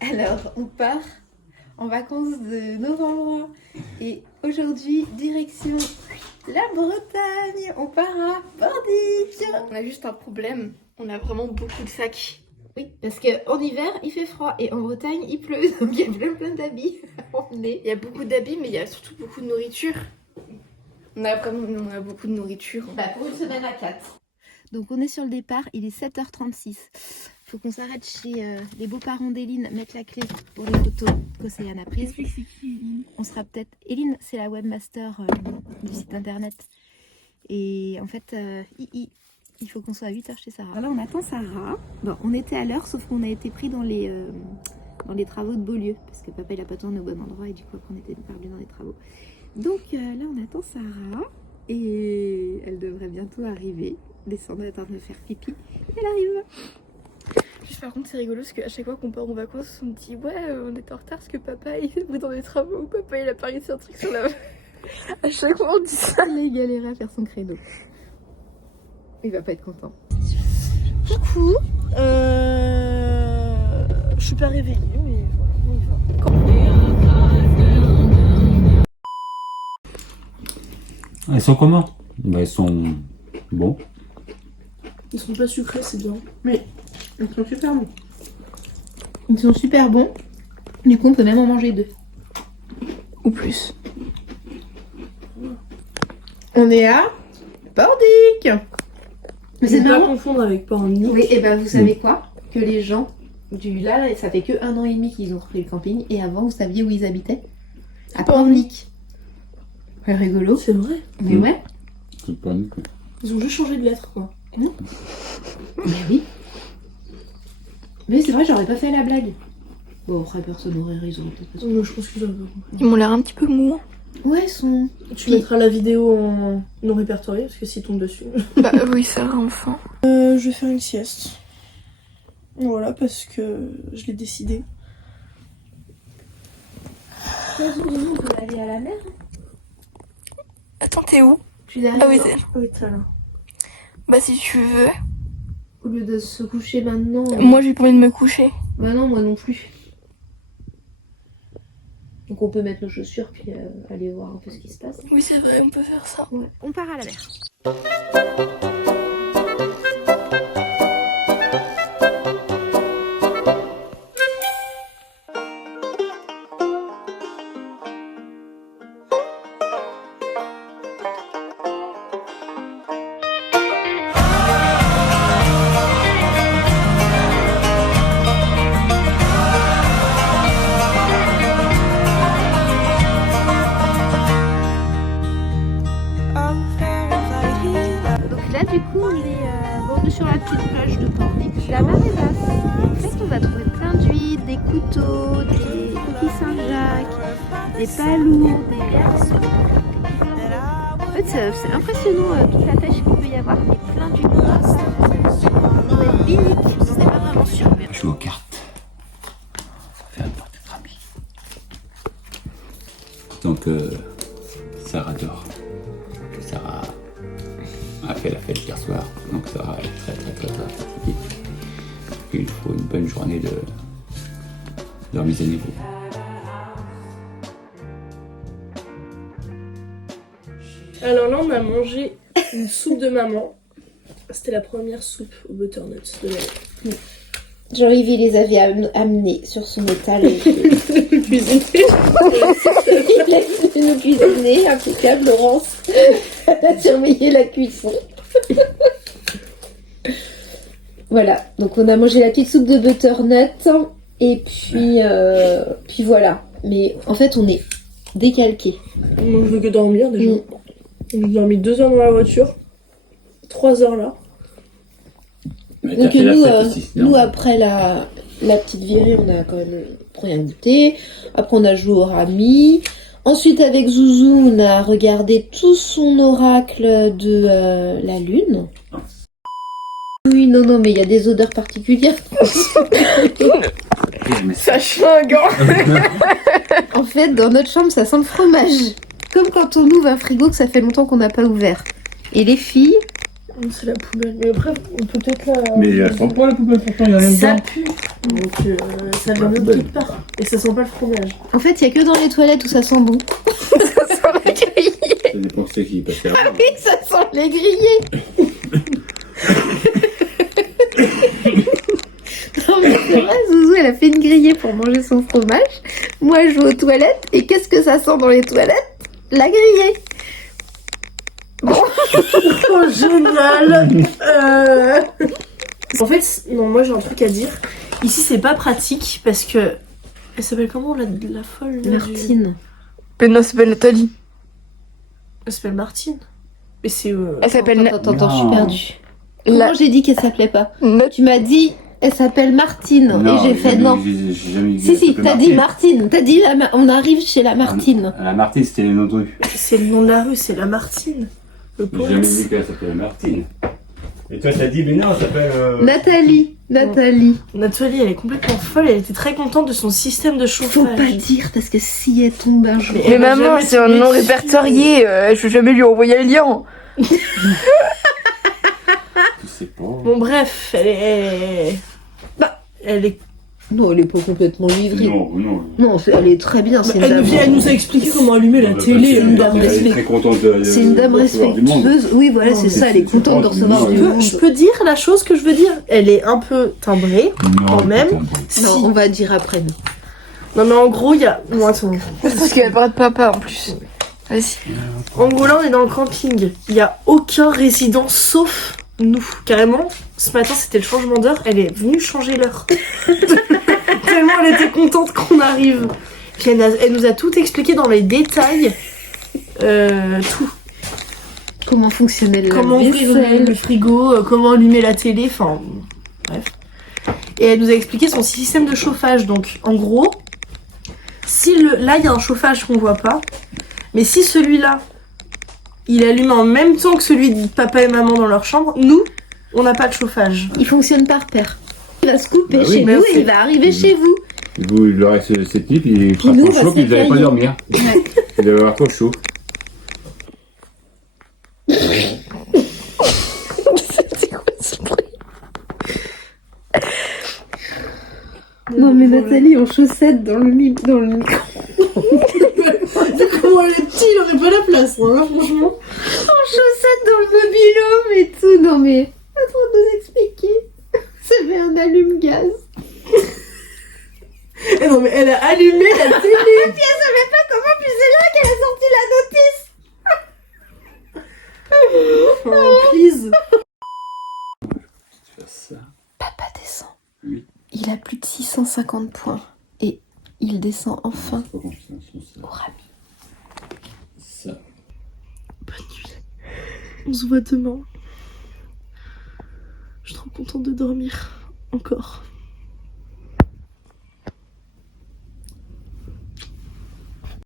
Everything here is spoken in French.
Alors, on part en vacances de novembre et aujourd'hui, direction la Bretagne. On part à Pordic. On a juste un problème, on a vraiment beaucoup de sacs. Oui, parce qu'en hiver, il fait froid et en Bretagne, il pleut. Donc il y a plein d'habits à emmener. Il y a beaucoup d'habits, mais il y a surtout beaucoup de nourriture. On a beaucoup de nourriture. Bah, pour une semaine à 4. Donc on est sur le départ, il est 7h36. Il faut qu'on s'arrête chez les beaux-parents d'Eline, mettre la clé pour les photos qu'Océane a prises. C'est qui Eline ? On sera peut-être... Eline, c'est la webmaster du site internet. Et en fait, il faut qu'on soit à 8h chez Sarah. Alors on attend Sarah. Bon, on était à l'heure, sauf qu'on a été pris dans les travaux de Beaulieu. Parce que papa il a pas tourné au bon endroit et du coup après on était perdu dans les travaux. Donc là on attend Sarah. Et elle devrait bientôt arriver. Descendre, attendre de faire pipi. Elle arrive. Juste par contre c'est rigolo parce qu'à chaque fois qu'on part en vacances on me dit ouais on est en retard parce que papa il est dans les travaux ou papa il a pas réussi un truc sur la... À chaque fois on dit ça. Elle a galéré à faire son créneau. Il va pas être content. Coucou, je suis pas réveillée mais voilà on y va. Elles sont comment? Bah, elles sont bons. Ils sont pas sucrés c'est bien. Mais ils sont super bons. Ils sont super bons. Du coup on peut même en manger 2. Ou plus. On est à Pordic. Mais c'est Ne pas marrant. confondre avec Pornic. Oui, et ben vous savez quoi? Que les gens du là, ça fait que 1 an et demi qu'ils ont repris le camping. Et avant, vous saviez où ils habitaient? À Pornic. C'est rigolo. C'est vrai. Mais ouais. C'est pas nous. Ils ont juste changé de lettre quoi. Mais oui. Mais c'est vrai, j'aurais pas fait la blague. Bon, après, personne n'aurait raison. Peut-être pas. Je pense qu'ils ont... Ils m'ont l'air un petit peu mous. Ouais, ils sont... Tu mettras la vidéo en non répertoriée parce que s'ils tombent dessus. Bah oui, ça va enfin. Je vais faire une sieste. Voilà, parce que je l'ai décidé. On peut aller à la mer. Attends, t'es où? Je suis derrière. Ah oui, c'est elle. Oui, t'es là. Bah si tu veux. Au lieu de se coucher maintenant... Moi j'ai pas envie de me coucher. Bah non, moi non plus. Donc on peut mettre nos chaussures puis aller voir un peu ce qui se passe. Oui, c'est vrai, on peut faire ça. Ouais. On part à la mer. Du coup, on est revenu sur la petite plage de Pornic. La mer est basse. En fait, on va trouver plein d'huiles, des couteaux, des coquilles Saint-Jacques, des palourdes, des versos. En fait, c'est impressionnant toute la pêche qu'il peut y avoir. Il y a plein d'huiles. On va être binique, c'est pas vraiment sûr. Mais... Je joue aux cartes. Faire un portrait de ami. Donc, Sarah dort. Sarah a fait la fête hier soir, donc Sarah est très fatiguée. Il faut une bonne journée de remise à niveau. Alors là, on a mangé une soupe de maman. C'était la première soupe au butternut de l'année. Jean-Yves les avait amenés sur son étal. Cuisiner. Il a nous cuisiner, impeccable, Laurence. Elle a surveillé la cuisson. Voilà, donc on a mangé la petite soupe de butternut. Et puis voilà. Mais en fait, on est décalqués. Moi, je veux que dormir déjà. On a dormi 2 heures dans la voiture. 3 heures là. Donc nous après la petite virée, on a quand même pris un goûter. Après on a joué au rami. Ensuite avec Zouzou, on a regardé tout son oracle de la lune. Oui, non, mais il y a des odeurs particulières. Ça chingue. En fait, dans notre chambre, ça sent le fromage. Comme quand on ouvre un frigo que ça fait longtemps qu'on n'a pas ouvert. Et les filles... C'est la poubelle. Mais après, on peut peut-être la... Mais elle sent pas la poubelle, pourtant, il y a rien Ça dedans. pue. Donc ça vient de quelque part. Et ça sent pas le fromage. En fait, il n'y a que dans les toilettes où ça sent bon. Ça sent la grillée. Ça dépend de c'est qui, parce que Ah oui, ça sent les grillés. Non mais c'est vrai, Zouzou, elle a fait une grillée pour manger son fromage. Moi, je vais aux toilettes. Et qu'est-ce que ça sent dans les toilettes? La grillée. Bon. Oh, génial. En fait, non, moi j'ai un truc à dire. Ici, c'est pas pratique parce que... Elle s'appelle comment la folle là, Martine. Mais non, elle s'appelle Nathalie. Elle s'appelle Martine. Mais c'est... Elle s'appelle... Attends, je suis Non. perdue. Comment j'ai dit qu'elle s'appelait pas? Tu m'as dit, elle s'appelle Martine. Non, et j'ai fait non. J'ai jamais dit. Si, t'as dit Martine. T'as dit, on arrive chez la Martine. La Martine, c'était le nom de rue. C'est le nom de la rue, c'est la Martine. Le J'ai poète. jamais dit qu'elle s'appelait Martine. Et toi, t'as dit, mais non, elle s'appelle. Nathalie. Nathalie, elle est complètement folle. Elle était très contente de son système de Faut chauffage. pas dire, parce que si elle tombe un jour... Mais maman, c'est un nom répertorié. Je vais jamais lui envoyer le lien. Je sais pas. Bon, bref, elle est... Non, elle est pas complètement livrée. Non. Non, elle est très bien. C'est une dame. Elle nous a expliqué comment allumer la télé. une dame Elle est respect- très contente de. C'est une dame respectueuse. Oui, voilà, c'est ça. Elle est contente de recevoir du monde. Je peux dire la chose que je veux dire. Elle est un peu timbrée. Quand même. Si. Non, on va dire après. Non, mais en gros, il y a... Non, attends. Parce qu'elle parle de papa en plus. Vas-y. En gros, là, on est dans le camping. Il n'y a aucun résident sauf nous. Carrément, ce matin, c'était le changement d'heure. Elle est venue changer l'heure. Tellement elle était contente qu'on arrive. Puis elle nous a tout expliqué dans les détails. Tout. Comment fonctionnait le Comment ouvrir le frigo, comment allumer la télé, enfin... Bref. Et elle nous a expliqué son système de chauffage. Donc, en gros, si là, il y a un chauffage qu'on voit pas. Mais si celui-là, il allume en même temps que celui de papa et maman dans leur chambre, nous, on n'a pas de chauffage. Il fonctionne par paire. Il va se couper Bah oui, chez mais nous et c'est- il va arriver chez vous. Vous, il leur reste cette type, il fera nous, trop on va chaud, se puis vous n'allez pas réveiller. dormir. Vous allez avoir trop chaud. Non mais Nathalie en chaussettes dans le micro. Comment elle est petite, il aurait pas la place, hein, franchement. En chaussettes dans le mobil-home et tout. Non mais, à trop de nous expliquer. Ça fait un allume-gaz. Eh non, mais elle a allumé la télé. Et puis elle savait pas comment, puis c'est là qu'elle a sorti la notice. Oh, please. Ça. Papa descend. Oui. Il a plus de 650 points. Et il descend enfin au Rami. Ça. Bonne nuit. On se voit demain. Je suis trop contente de dormir. Encore.